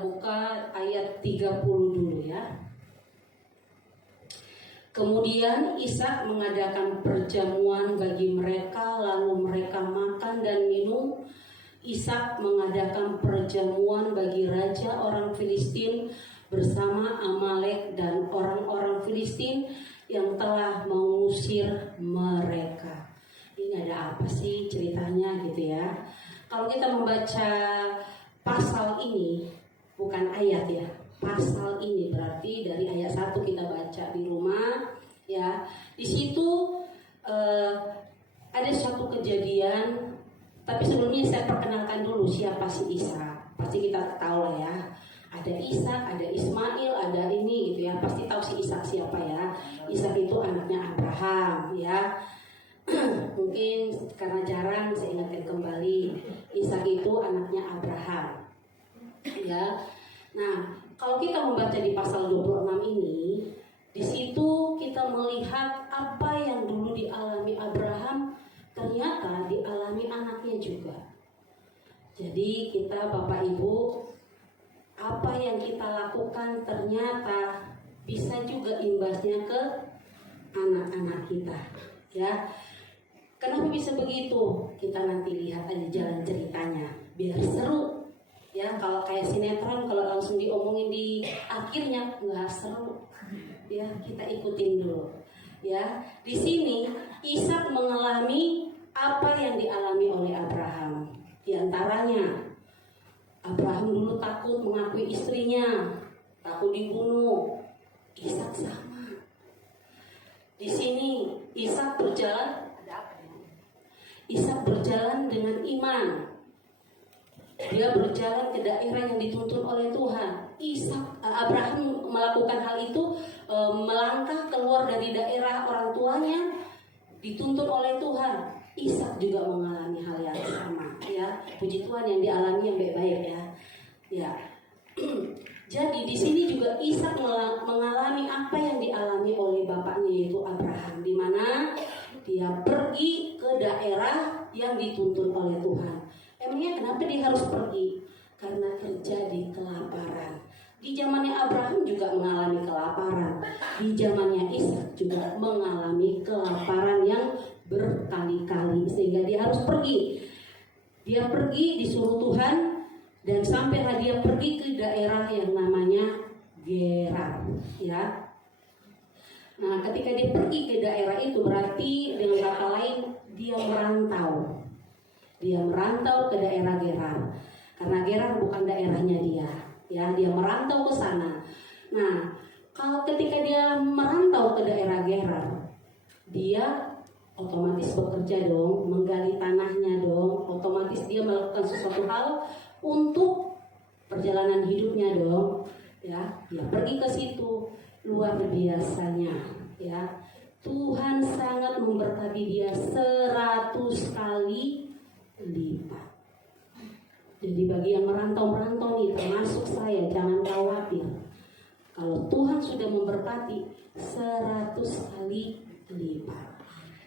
Buka ayat 30 dulu ya. Kemudian Ishak mengadakan perjamuan bagi mereka, lalu mereka makan dan minum. Ishak mengadakan perjamuan bagi raja orang Filistin bersama Amalek dan orang-orang Filistin yang telah mengusir mereka. Ini ada apa sih ceritanya gitu ya? Kalau kita membaca pasal ini, bukan ayat ya, pasal ini berarti dari ayat 1 kita baca di rumah ya. Di situ ada suatu kejadian, tapi sebelumnya saya perkenalkan dulu siapa si Ishak. Pasti kita tahu lah ya. Ada Ishak, ada Ismail, ada ini gitu ya. Pasti tahu si Ishak siapa ya. Ishak itu anaknya Abraham ya. Mungkin karena jarang saya ingatkan kembali, Ishak itu anaknya Abraham. Ya. Nah, kalau kita membaca di pasal 26 ini, di situ kita melihat apa yang dulu dialami Abraham ternyata dialami anaknya juga. Jadi kita Bapak Ibu, apa yang kita lakukan ternyata bisa juga imbasnya ke anak-anak kita, ya. Kenapa bisa begitu? Kita nanti lihat aja jalan ceritanya, biar seru. Ya, kalau kayak sinetron, kalau langsung diomongin di akhirnya nggak seru. Ya, kita ikutin dulu. Ya, di sini Ishak mengalami apa yang dialami oleh Abraham. Di antaranya, Abraham dulu takut mengakui istrinya, takut dibunuh. Ishak sama. Di sini Ishak berjalan. Ishak berjalan dengan iman. Dia berjalan ke daerah yang dituntun oleh Tuhan. Abraham melakukan hal itu, melangkah keluar dari daerah orang tuanya, dituntun oleh Tuhan. Ishak juga mengalami hal yang sama, ya. Puji Tuhan yang dialami yang baik-baik ya. Ya. Jadi di sini juga Ishak mengalami apa yang dialami oleh bapaknya yaitu Abraham, di mana dia pergi ke daerah yang dituntun oleh Tuhan. Emangnya kenapa dia harus pergi? Karena terjadi kelaparan. Di zamannya Abraham juga mengalami kelaparan. Di zamannya Ishak juga mengalami kelaparan yang berkali-kali, sehingga dia harus pergi. Dia pergi disuruh Tuhan, dan sampailah dia pergi ke daerah yang namanya Gerar, ya. Nah, ketika dia pergi ke daerah itu berarti dengan kata lain dia merantau. Dia merantau ke daerah Gerar. Karena Gerar bukan daerahnya dia, ya. Dia merantau ke sana. Nah, kalau ketika dia merantau ke daerah Gerar, dia otomatis bekerja dong, menggali tanahnya dong. Otomatis dia melakukan sesuatu hal untuk perjalanan hidupnya dong, ya. Dia pergi ke situ. Luar biasanya, ya. Tuhan sangat memberkati dia 100 kali lipat. Jadi bagi yang merantau-merantau nih, termasuk saya, jangan khawatir. Kalau Tuhan sudah memberkati 100 kali lipat.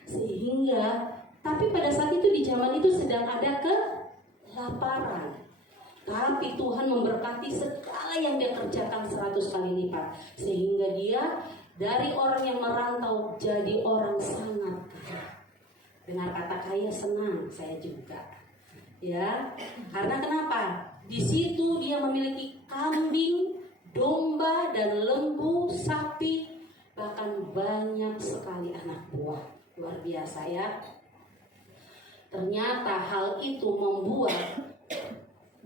Sehingga, tapi pada saat itu di zaman itu sedang ada kelaparan. Tapi Tuhan memberkati segala yang dia kerjakan 100 kali lipat. Sehingga dia dari orang yang merantau jadi orang sangat kaya. Dengar kata kaya senang, saya juga. Ya, karena kenapa? Di situ dia memiliki kambing, domba dan lembu, sapi, bahkan banyak sekali anak buah. Luar biasa ya. Ternyata hal itu membuat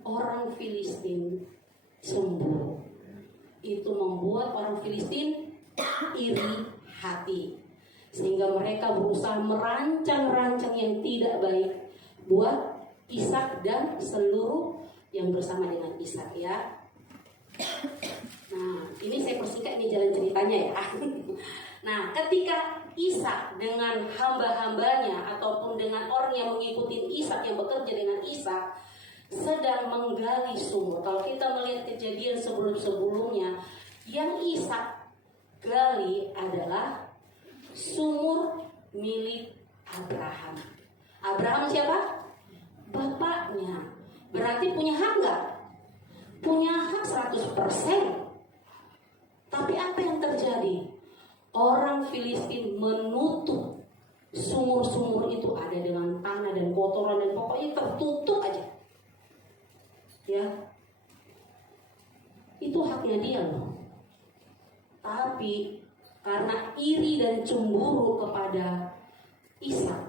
orang Filistin cemburu. Itu membuat orang Filistin iri hati, sehingga mereka berusaha merancang-rancang yang tidak baik buat Ishak dan seluruh yang bersama dengan Ishak, ya. Nah, ini saya persingkat, ini jalan ceritanya ya. Nah, ketika Ishak dengan hamba-hambanya ataupun dengan orang yang mengikuti Ishak, yang bekerja dengan Ishak, sedang menggali sumur. Kalau kita melihat kejadian sebelum-sebelumnya, yang Ishak gali adalah sumur milik Abraham. Abraham siapa? Bapaknya. Berarti punya hak nggak? Punya hak 100%. Tapi apa yang terjadi? Orang Filistin menutup sumur-sumur itu, ada dengan tanah dan kotoran dan pokoknya tertutup aja. Ya. Itu haknya dia loh. Tapi karena iri dan cemburu kepada Ishak,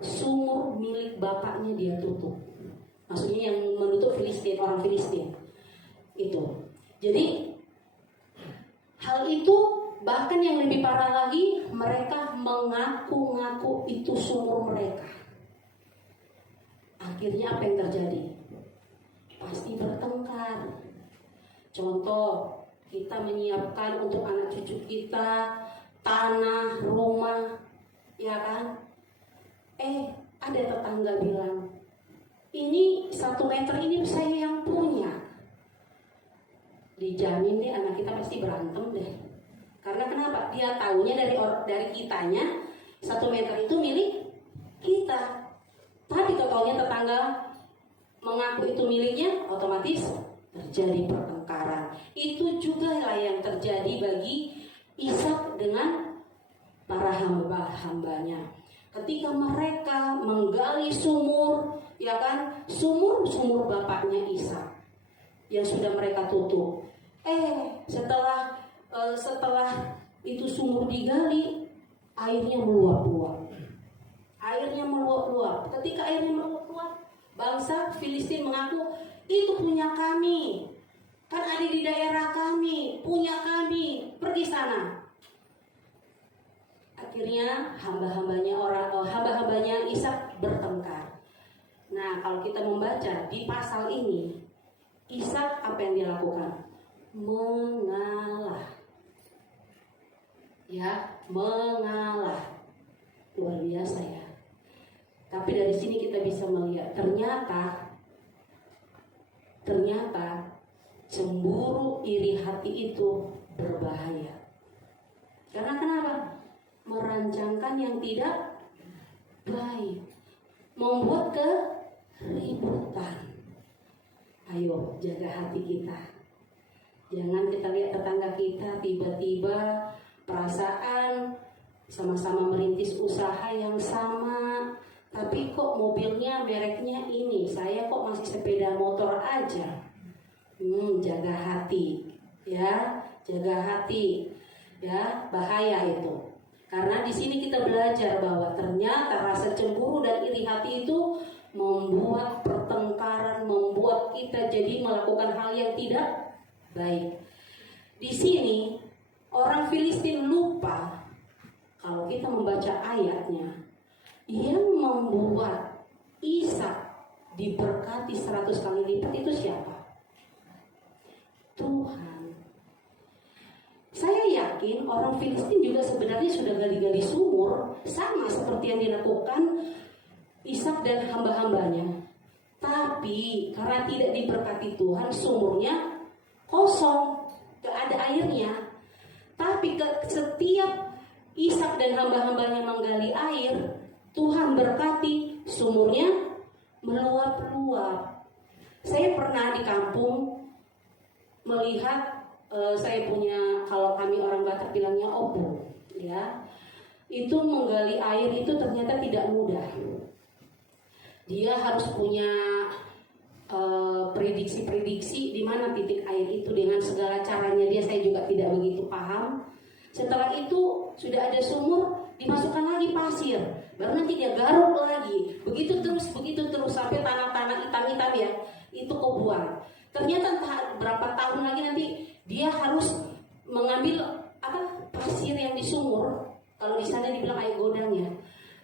sumur milik bapaknya dia tutup. Maksudnya yang menutup Filistin, orang Filistin itu. Jadi hal itu bahkan yang lebih parah lagi, mereka mengaku-ngaku itu sumur mereka. Akhirnya apa yang terjadi? Pasti bertengkar. Contoh, kita menyiapkan untuk anak cucu kita tanah, rumah, ya kan? Ada tetangga bilang, ini 1 meter ini saya yang punya. Dijamin deh anak kita pasti berantem deh. Karena kenapa? Dia taunya dari kitanya 1 meter itu milik kita. Tapi kalau tetangga mengaku itu miliknya, otomatis terjadi pertengkaran. Itu juga lah yang terjadi bagi Ishak dengan para hamba-hambanya. Ketika mereka menggali sumur, ya kan, sumur bapaknya Ishak yang sudah mereka tutup. Setelah itu sumur digali, airnya meluap-luap. Ketika airnya meluap-luap, bangsa Filistin mengaku, itu punya kami. Kan ada di daerah kami, punya kami, pergi sana. Akhirnya hamba-hambanya Ishak bertengkar. Nah, kalau kita membaca di pasal ini, Ishak apa yang dia lakukan? Mengalah. Ya, mengalah. Luar biasa ya. Tapi dari sini kita bisa melihat ternyata cemburu, iri hati itu berbahaya. Karena kenapa? Merancangkan yang tidak baik, membuat keributan. Ayo jaga hati kita. Jangan kita lihat tetangga kita tiba-tiba perasaan sama-sama merintis usaha yang sama, tapi kok mobilnya mereknya ini, saya kok masih sepeda motor aja. Jaga hati, ya, jaga hati, ya, bahaya itu. Karena di sini kita belajar bahwa ternyata rasa cemburu dan iri hati itu membuat pertengkaran, membuat kita jadi melakukan hal yang tidak baik. Di sini orang Filistin lupa, kalau kita membaca ayatnya, yang membuat Ishak diberkati 100 kali lipat itu siapa? Tuhan. Saya yakin orang Filistin juga sebenarnya sudah gali-gali sumur, sama seperti yang dilakukan Ishak dan hamba-hambanya. Tapi karena tidak diberkati Tuhan, sumurnya kosong, gak ada airnya. Tapi setiap Ishak dan hamba-hambanya menggali air, Tuhan berkati, sumurnya meluap-luap. Saya pernah di kampung melihat, saya punya, kalau kami orang Batak bilangnya obong, ya. Itu menggali air itu ternyata tidak mudah. Dia harus punya prediksi-prediksi di mana titik air itu dengan segala caranya dia, saya juga tidak begitu paham. Setelah itu sudah ada sumur, dimasukkan lagi pasir, baru nanti dia garuk lagi, begitu terus sampai tanah-tanah hitam-hitam ya, itu kebuang. Ternyata entah berapa tahun lagi nanti dia harus mengambil pasir yang di sumur, kalau di sana dibilang air godang ya.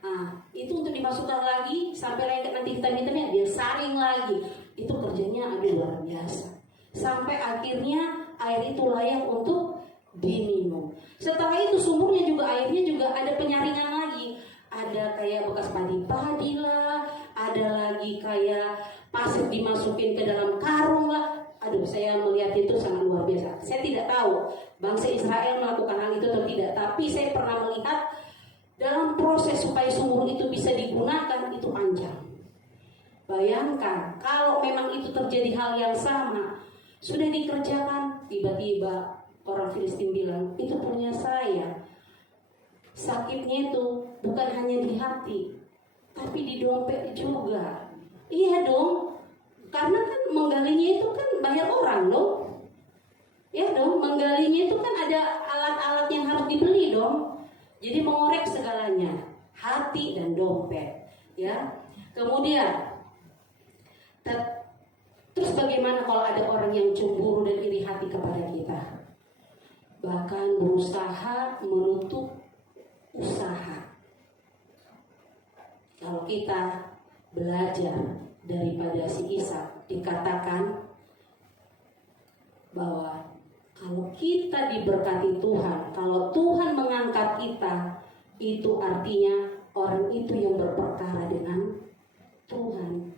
Nah, itu untuk dimasukkan lagi sampai lengket nanti hitam-hitamnya, dia saring lagi. Itu kerjanya luar biasa. Sampai akhirnya air itu layak untuk diminum. Setelah itu sumurnya juga, airnya juga ada penyaringan lagi. Ada kayak bekas padi-padi lah, ada lagi kayak pasir dimasukin ke dalam karung lah. Saya melihat itu sangat luar biasa. Saya tidak tahu bangsa Israel melakukan hal itu atau tidak, tapi saya pernah melihat dalam proses supaya sumur itu bisa digunakan itu panjang. Bayangkan kalau memang itu terjadi hal yang sama, Sudah dikerjakan, tiba-tiba orang Filistin bilang, itu punya saya. Sakitnya itu bukan hanya di hati, tapi di dompet juga. Iya dong, karena kan menggalinya itu kan bayar orang loh. Ya dong, menggalinya itu kan ada alat-alat yang harus dibeli dong. Jadi mengorek segalanya, hati dan dompet. Ya, kemudian terus bagaimana kalau ada orang yang cemburu dan iri hati kepada kita? Bahkan berusaha menutup usaha. Kalau kita belajar daripada si Ishak, dikatakan bahwa kalau kita diberkati Tuhan, kalau Tuhan mengangkat kita, itu artinya orang itu yang berperkara dengan Tuhan.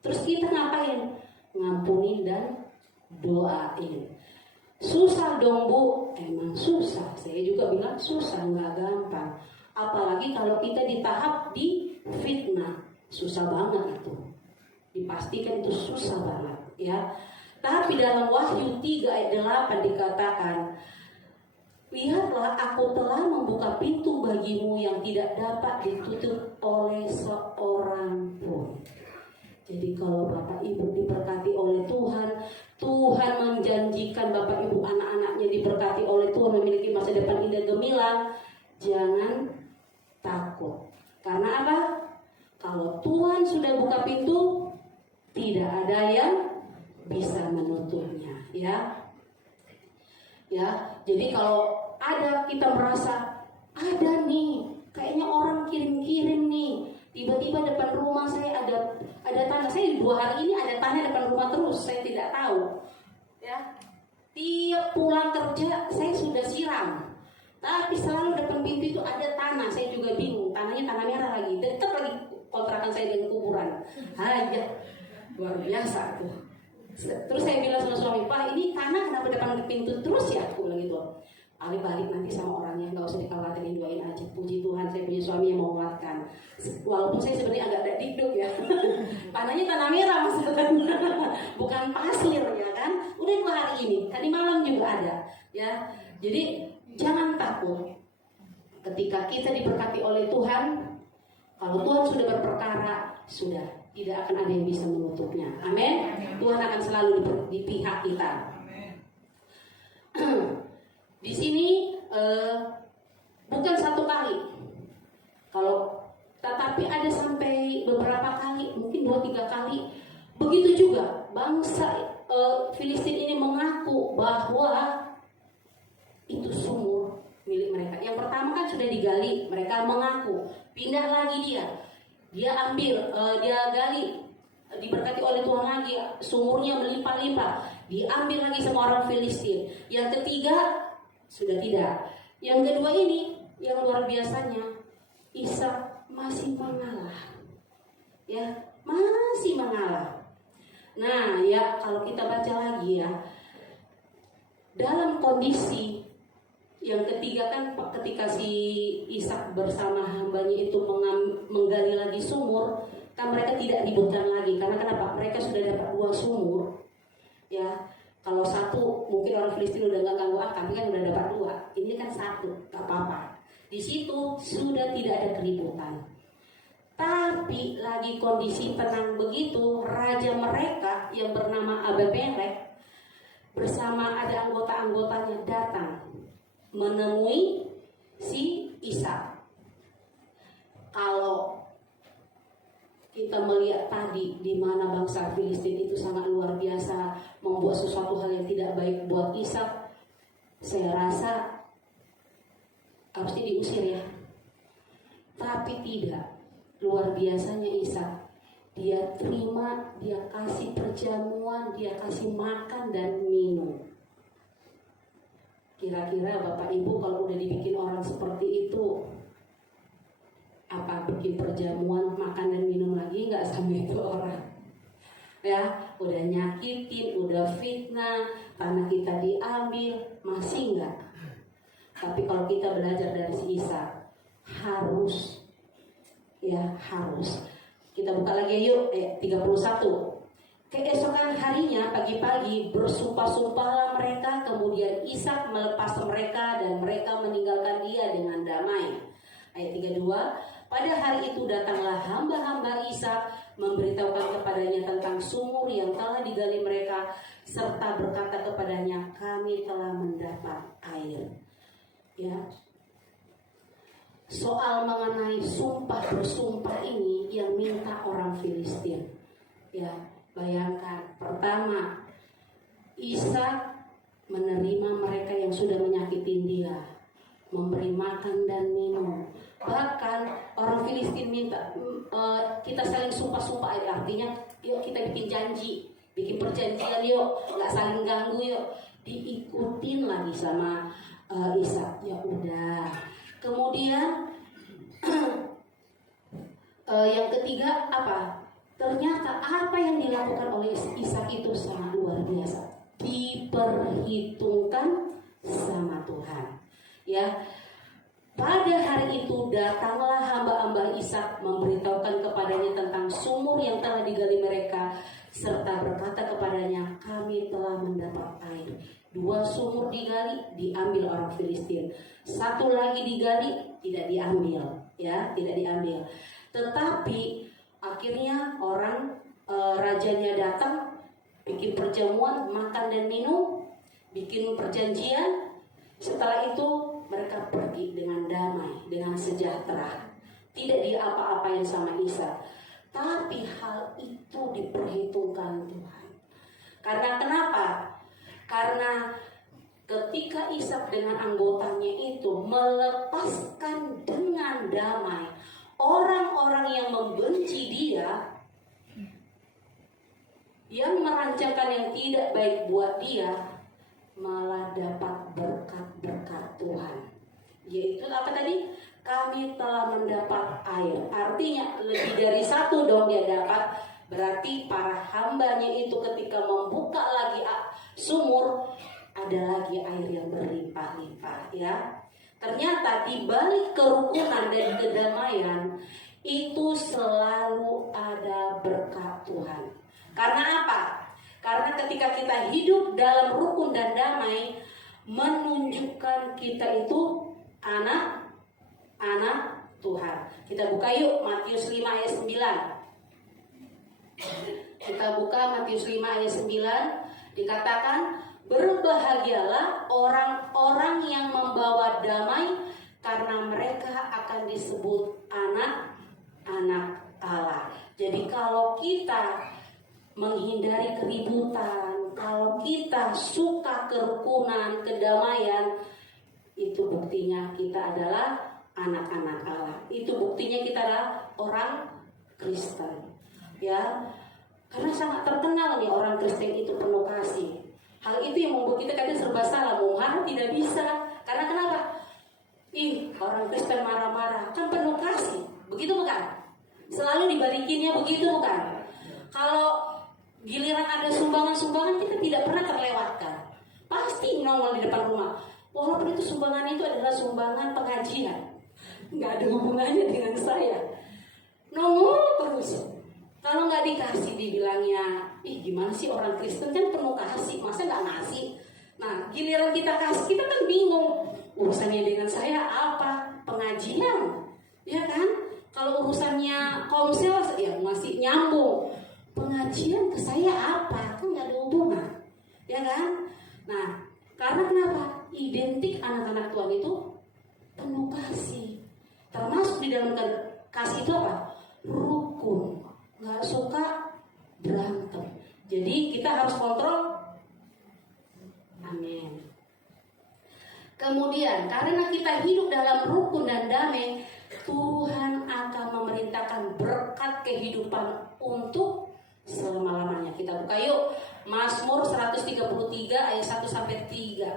Terus kita ngapain? Ngampunin dan doain. Susah dong Bu, emang susah. Saya juga bilang susah, nggak gampang. Apalagi kalau kita di tahap di fitnah, susah banget itu. Dipastikan itu susah banget, ya. Tapi dalam Wahyu 3 ayat 8 dikatakan, lihatlah aku telah membuka pintu bagimu yang tidak dapat ditutup oleh seorang pun. Jadi kalau Bapak Ibu diberkati oleh Tuhan, Tuhan menjanjikan Bapak Ibu anak-anaknya diberkati oleh Tuhan, memiliki masa depan indah gemilang, jangan takut. Karena apa? Kalau Tuhan sudah buka pintu, tidak ada yang bisa menutupnya, ya. Ya, jadi kalau ada kita merasa ada nih, kayaknya orang kirim-kirim nih, tiba-tiba depan rumah saya ada tanah. Saya 2 hari ini ada tanah depan rumah terus, saya tidak tahu. Ya, tiap pulang kerja saya sudah siram, tapi selalu depan pintu itu ada tanah. Saya juga bingung, tanahnya tanah merah lagi, dekat lagi kontrakan saya dengan kuburan. Aja, luar biasa tuh. Terus saya bilang sama suami, Pak, ini tanah kenapa depan pintu terus ya? Aku bilang gitu. Balik nanti sama orangnya, nggak usah dikhawatirin, doain aja. Puji Tuhan, saya punya suami yang menguatkan. Walaupun saya sebenarnya agak dikduk ya. Tanahnya tanah merah maksudnya, bukan pasir ya kan. Udah 2 hari ini, tadi malam juga ada. Ya, jadi jangan takut. Ketika kita diberkati oleh Tuhan, kalau Tuhan sudah berperkara, sudah tidak akan ada yang bisa menutupnya. Amin. Tuhan akan selalu di pihak kita. Di sini bukan 1 kali, tetapi ada sampai beberapa kali, mungkin 2-3 kali. Begitu juga bangsa Filistin ini mengaku bahwa itu sumur milik mereka. Yang pertama kan sudah digali, mereka mengaku. Pindah lagi dia ambil, dia gali, diberkati oleh Tuhan lagi, sumurnya melimpah-limpah, diambil lagi sama orang Filistin. Yang ketiga sudah tidak. Yang kedua ini yang luar biasanya, Ishak masih mengalah, ya, masih mengalah. Nah ya, kalau kita baca lagi ya, dalam kondisi yang ketiga kan ketika si Ishak bersama hambanya itu menggali lagi sumur, kan mereka tidak ributkan lagi. Karena kenapa? Mereka sudah dapat 2 sumur. Ya, kalau 1 mungkin orang Filistin udah nggak ganggu, kami kan udah dapat 2. Ini kan 1, nggak apa-apa. Di situ sudah tidak ada keributan. Tapi lagi kondisi tenang begitu, raja mereka yang bernama Abimelek bersama ada anggota-anggotanya datang menemui si Ishak. Kalau kita melihat tadi di mana bangsa Filistin itu sangat luar biasa membuat sesuatu hal yang tidak baik buat Ishak, saya rasa harusnya diusir ya. Tapi tidak, luar biasanya Ishak, dia terima, dia kasih perjamuan, dia kasih makan dan minum. Kira-kira Bapak Ibu kalau udah dibikin orang seperti itu, apa bikin perjamuan, makan dan minum lagi nggak sama itu orang? Ya, udah nyakitin, udah fitnah, tanah kita diambil, masih nggak? Tapi kalau kita belajar dari si Ishak, harus, ya harus. Kita buka lagi yuk, 31. Keesokan harinya pagi-pagi bersumpah-sumpahlah mereka, kemudian Ishak melepas mereka dan mereka meninggalkan dia dengan damai. Ayat 32, pada hari itu datanglah hamba-hamba Ishak memberitahukan kepadanya tentang sumur yang telah digali mereka, serta berkata kepadanya, kami telah mendapat air. Ya. Soal mengenai sumpah bersumpah ini yang minta orang Filistin. Ya. Bayangkan, pertama, Ishak menerima mereka yang sudah menyakitin dia, memberi makan dan minum. Bahkan orang Filistin minta kita saling sumpah-sumpah, artinya yuk kita bikin janji, bikin perjanjian yuk, nggak saling ganggu yuk. Diikutin lagi sama Ishak. Ya udah. Kemudian yang ketiga apa? Ternyata apa yang dilakukan oleh Ishak itu sangat luar biasa. Diperhitungkan sama Tuhan. Ya. Pada hari itu datanglah hamba-hamba Ishak memberitahukan kepadanya tentang sumur yang telah digali mereka, serta berkata kepadanya, kami telah mendapat air. 2 sumur digali, diambil orang Filistin. 1 lagi digali, tidak diambil, ya, tidak diambil. Tetapi akhirnya orang rajanya datang, bikin perjamuan, makan dan minum, bikin perjanjian. Setelah itu mereka pergi dengan damai, dengan sejahtera. Tidak diapa-apain sama Ishak. Tapi hal itu diperhitungkan Tuhan. Karena kenapa? Karena ketika Ishak dengan anggotanya itu melepaskan dengan damai orang-orang yang membenci dia, yang merancangkan yang tidak baik buat dia, malah dapat berkat-berkat Tuhan. Yaitu apa tadi? Kami telah mendapat air. Artinya lebih dari 1 dong dia dapat. Berarti para hambanya itu ketika membuka lagi sumur, ada lagi air yang berlimpah-limpah, ya. Ternyata di balik kerukunan dan kedamaian itu selalu ada berkat Tuhan. Karena apa? Karena ketika kita hidup dalam rukun dan damai, menunjukkan kita itu anak-anak Tuhan. Kita buka yuk Matius 5 ayat 9. Kita buka Matius 5 ayat 9. Dikatakan, berbahagialah orang-orang yang membawa damai, karena mereka akan disebut anak-anak Allah. Jadi kalau kita menghindari keributan, kalau kita suka kerukunan, kedamaian, itu buktinya kita adalah anak-anak Allah. Itu buktinya kita adalah orang Kristen. Ya, karena sangat terkenal nih orang Kristen itu penuh kasih. Hal itu yang membuat kita kadang serba salah, mau marah tidak bisa. Karena kenapa? Orang Kristen marah-marah, kan penuh kasih. Begitu bukan? Selalu dibalikinnya begitu bukan? Kalau giliran ada sumbangan-sumbangan, kita tidak pernah terlewatkan. Pasti nongol di depan rumah. Walaupun itu sumbangan itu adalah sumbangan pengajian, nggak ada hubungannya dengan saya. Nongol terus. Kalau nggak dikasih dibilangnya, gimana sih orang Kristen kan penuh kasih, masa nggak ngasih? Nah, giliran kita kasih, kita kan bingung. Urusannya dengan saya apa? Pengajian, ya kan? Kalau urusannya komsel, ya masih nyambung. Pengajian ke saya apa? Kan nggak ada hubungan, ya kan? Nah, karena kenapa? Identik anak-anak Tuhan itu penuh kasih. Termasuk di dalam kasih itu apa? Rukun. Nggak suka berantem. Jadi kita harus kontrol. Amin. Kemudian karena kita hidup dalam rukun dan damai, Tuhan akan memerintahkan berkat kehidupan untuk selama-lamanya. Kita buka yuk Mazmur 133 ayat 1 sampai 3.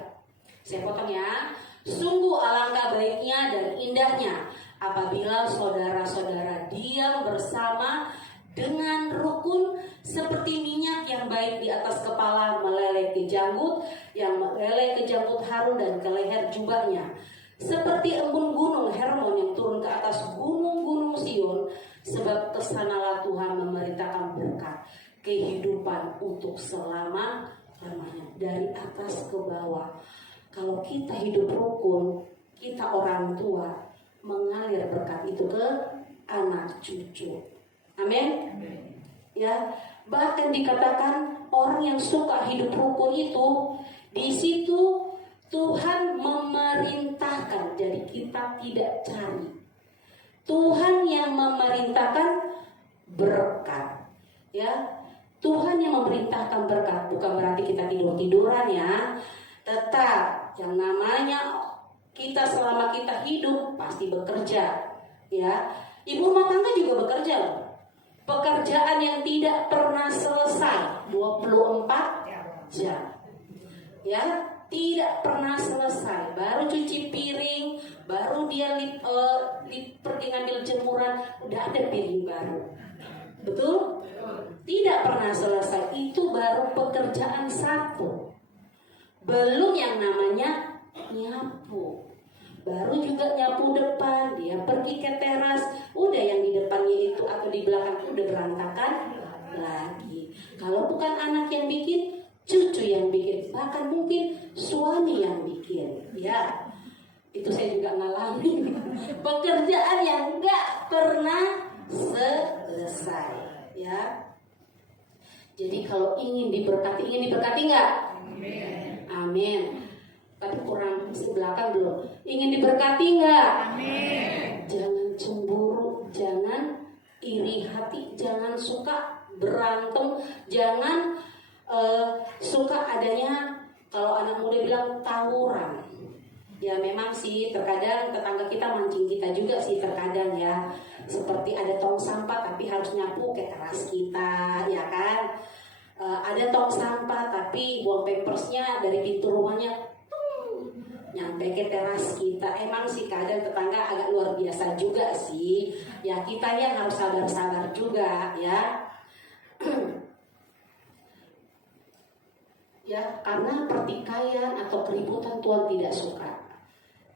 Saya potong ya. Sungguh alangkah baiknya dan indahnya apabila saudara-saudara diam bersama dengan rukun, seperti minyak yang baik di atas kepala meleleh ke janggut, yang meleleh ke janggut Harun dan ke leher jubahnya. Seperti embun gunung Hermon yang turun ke atas gunung-gunung Sion, sebab kesanalah Tuhan memerintahkan berkat. kehidupan untuk selama-lamanya, dari atas ke bawah. Kalau kita hidup rukun, kita orang tua, mengalir berkat itu ke anak cucu. Amin. Ya, bahkan dikatakan orang yang suka hidup rukun itu, di situ Tuhan memerintahkan. Jadi kita tidak cari. Tuhan yang memerintahkan berkat. Ya, Tuhan yang memerintahkan berkat. Bukan berarti kita tidur-tiduran ya. Tetap yang namanya kita selama kita hidup pasti bekerja. Ya, ibu rumah tangga juga bekerja loh. Pekerjaan yang tidak pernah selesai 24 jam. Ya, tidak pernah selesai. Baru cuci piring, baru dia pergi ngambil jemuran, udah ada piring baru. Betul? Tidak pernah selesai. Itu baru pekerjaan satu. Belum yang namanya nyapu. Baru juga nyapu depan, dia pergi ke teras, udah yang di depannya itu atau di belakang udah berantakan lagi. Kalau bukan anak yang bikin, cucu yang bikin, bahkan mungkin suami yang bikin. Ya, itu saya juga ngalamin. Pekerjaan yang nggak pernah selesai. Ya. Jadi kalau ingin diberkati nggak? Amin. Tapi kurang sebelakang belum. Ingin diberkati nggak? Amin. Jangan cemburu, jangan iri hati, jangan suka berantem, jangan suka adanya, kalau anak muda bilang, tawuran. Ya memang sih terkadang tetangga kita mancing kita juga sih terkadang ya. Seperti ada tong sampah tapi harus nyapu ke teras kita, ya kan? Ada tong sampah tapi buang pampersnya dari pintu rumahnya nyampe ke teras kita. Emang sih kadang tetangga agak luar biasa juga sih. Ya kita yang harus sabar-sabar juga ya. Ya, karena pertikaian atau keributan Tuhan tidak suka.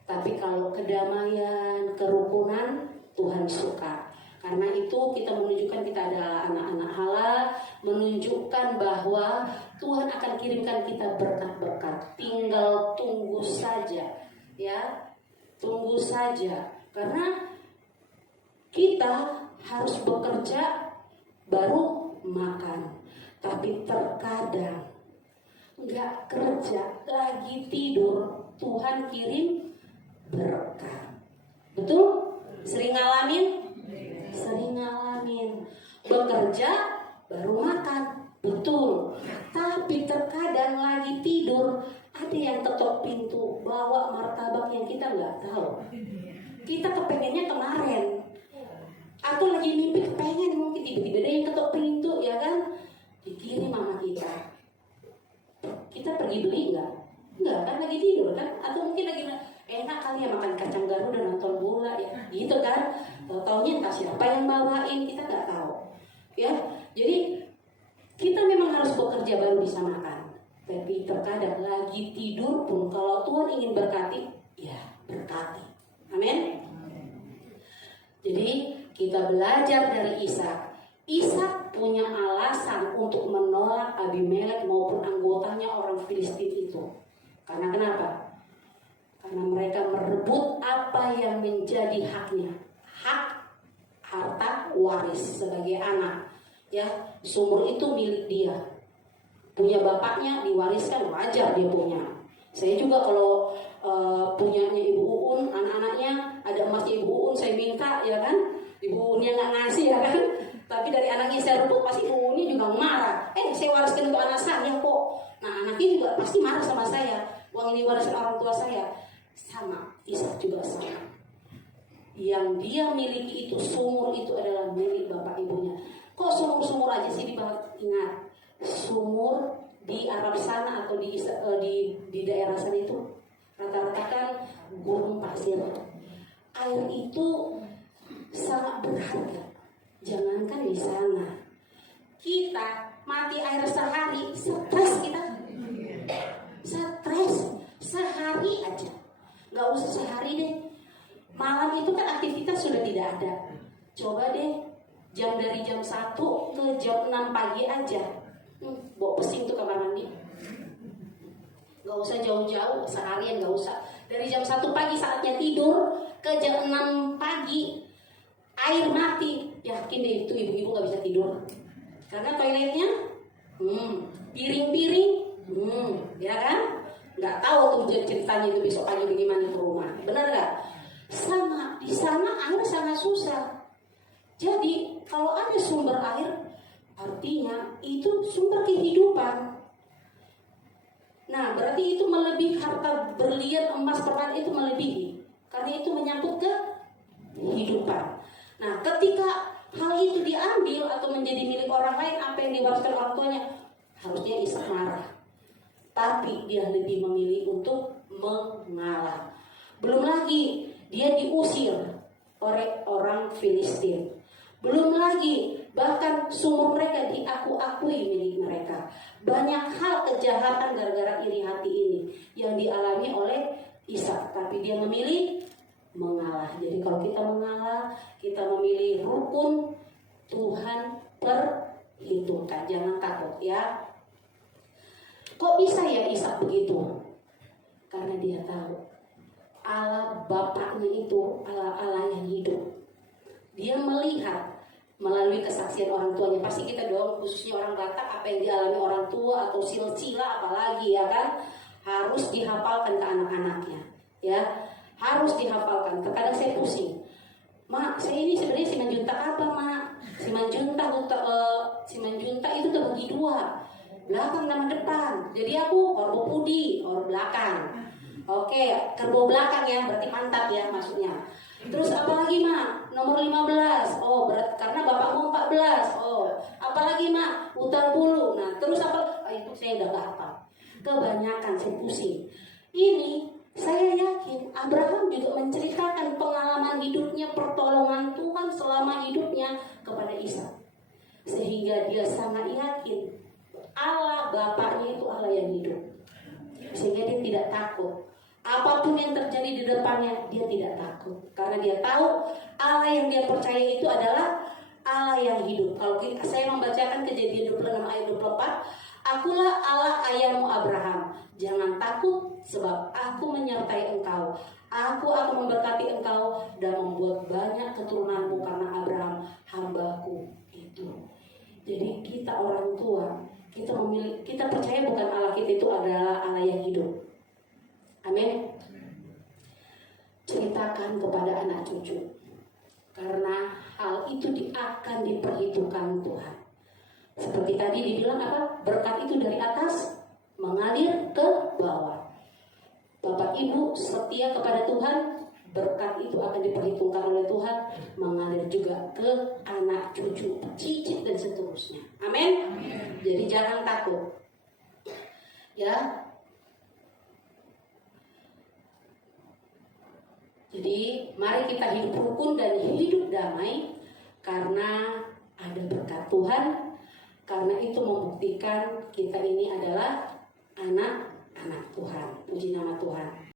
Tapi kalau kedamaian, kerukunan Tuhan suka. Karena itu kita menunjukkan kita adalah anak-anak halal, menunjukkan bahwa Tuhan akan kirimkan kita berkat-berkat. Tinggal tunggu saja, ya, tunggu saja. Karena kita harus bekerja baru makan. Tapi terkadang nggak kerja, lagi tidur, Tuhan kirim berkat. Betul? Sering ngalamin? Sering ngalamin. Bekerja baru makan. Betul. Tapi terkadang lagi tidur, ada yang ketok pintu, bawa martabak yang kita nggak tahu. Kita kepengennya kemarin, atau lagi mimpi kepengen, mungkin tiba-tiba ada yang ketok pintu, ya kan? Dikirim mama kita. Kita pergi beli nggak? Nggak kan, lagi tidur kan? Atau mungkin lagi enak kali ya makan kacang Garuda, nonton bola ya, gitu kan? Taunya entah siapa yang bawain, kita nggak tahu. Ya, jadi kita memang harus bekerja baru bisa makan. Tapi terkadang lagi tidur pun kalau Tuhan ingin berkati, ya berkati. Amin. Jadi kita belajar dari Ishak. Ishak punya alasan untuk menolak Abimelek maupun anggotanya orang Filistin itu. Karena kenapa? Karena mereka merebut apa yang menjadi haknya. Hak harta waris sebagai anak. Ya, sumur itu milik dia. Punya bapaknya diwariskan, wajar dia punya. Saya juga kalau punyanya Ibu Uun, anak-anaknya ada emasnya Ibu Uun, saya minta, ya kan? Ibu Uunnya nggak ngasih, ya kan? Tapi dari anaknya saya rebut, pasti Ibu Uunnya juga marah. Saya wariskan untuk anak saya kok. Nah, anaknya juga pasti marah sama saya. Uang ini wariskan orang tua saya. Sama, Ishak juga sama. Yang dia miliki itu, sumur itu adalah milik bapak ibunya. Kok sumur-sumur aja sih dibahas? Ingat, sumur di Arab sana atau di daerah sana itu rata-rata kan gurun pasir. Air itu sangat berharga. Jangankan di sana, kita mati air sehari, stres kita. Stres sehari aja, nggak usah sehari deh. Malam itu kan aktivitas sudah tidak ada. Coba deh dari jam 1 ke jam 6 pagi aja. Bawa pesing tuh kamar mandi. Gak usah jauh-jauh, seharian gak usah. Dari jam 1 pagi saatnya tidur ke jam 6 pagi air mati. Yakin deh itu ibu-ibu gak bisa tidur. Karena toiletnya piring-piring, ya kan? Nggak tahu tuh ceritanya itu besok pagi bagaimana ke rumah. Benar nggak? Sama di sana air sangat susah. Jadi kalau ada sumber air, artinya itu sumber kehidupan. Nah, berarti itu melebihi harta berlian, emas, perak, itu melebihi. Karena itu menyangkut ke kehidupan. Nah, ketika hal itu diambil atau menjadi milik orang lain, apa yang diwariskan orang tuanya, harusnya Ishak marah. Tapi dia lebih memilih untuk mengalah. Belum lagi dia diusir oleh orang Filistin. Belum lagi bahkan sumur mereka diakui milik mereka. Banyak hal kejahatan gara-gara iri hati ini yang dialami oleh Ishak. Tapi dia memilih mengalah. Jadi kalau kita mengalah, kita memilih rukun, Tuhan perhitungkan. Jangan takut ya. Kok bisa ya Ishak begitu? Karena dia tahu Allah bapaknya itu Allah yang hidup. Dia melihat melalui kesaksian orang tuanya. Pasti kita dong, khususnya orang Batak, apa yang dialami orang tua atau silsilah apalagi ya kan, harus dihafalkan ke anak-anaknya. Ya, harus dihafalkan. Terkadang saya pusing. Mak, saya ini sebenarnya Simanjuntak apa, Mak? Simanjuntak itu terbagi dua. Belakang sama depan. Jadi aku Orbo Pudi, Orbo belakang. Oke, kerbau belakang ya, berarti mantap ya maksudnya. Terus apalagi Mak? Nomor 15. Oh, berarti karena bapakmu 14. Oh, apalagi Mak? Utar bulu. Nah, terus apa? Itu saya udah gak hafal. Kebanyakan saya pusing. Ini saya yakin Abraham juga menceritakan pengalaman hidupnya, pertolongan Tuhan selama hidupnya kepada Ishak. Sehingga dia sangat yakin Allah bapaknya itu Allah yang hidup. Sehingga dia tidak takut. Apapun yang terjadi di depannya, dia tidak takut. Karena dia tahu Allah yang dia percaya itu adalah Allah yang hidup. Kalau saya membacakan Kejadian 26 ayat 24, akulah Allah ayahmu Abraham. Jangan takut sebab aku menyertai engkau. Aku akan memberkati engkau dan membuat banyak keturunanmu karena Abraham hambaku itu. Jadi kita orang tua, kita percaya bukan Allah kita itu adalah Allah yang hidup. Amin. Ceritakan kepada anak cucu, karena hal itu akan diperhitungkan Tuhan. Seperti tadi dibilang apa? Berkat itu dari atas mengalir ke bawah. Bapak Ibu setia kepada Tuhan, berkat itu akan diperhitungkan oleh Tuhan, mengalir juga ke anak cucu, cicit dan seterusnya. Amin. Jadi jangan takut. Ya. Jadi mari kita hidup rukun dan hidup damai karena ada berkat Tuhan. Karena itu membuktikan kita ini adalah anak-anak Tuhan. Puji nama Tuhan.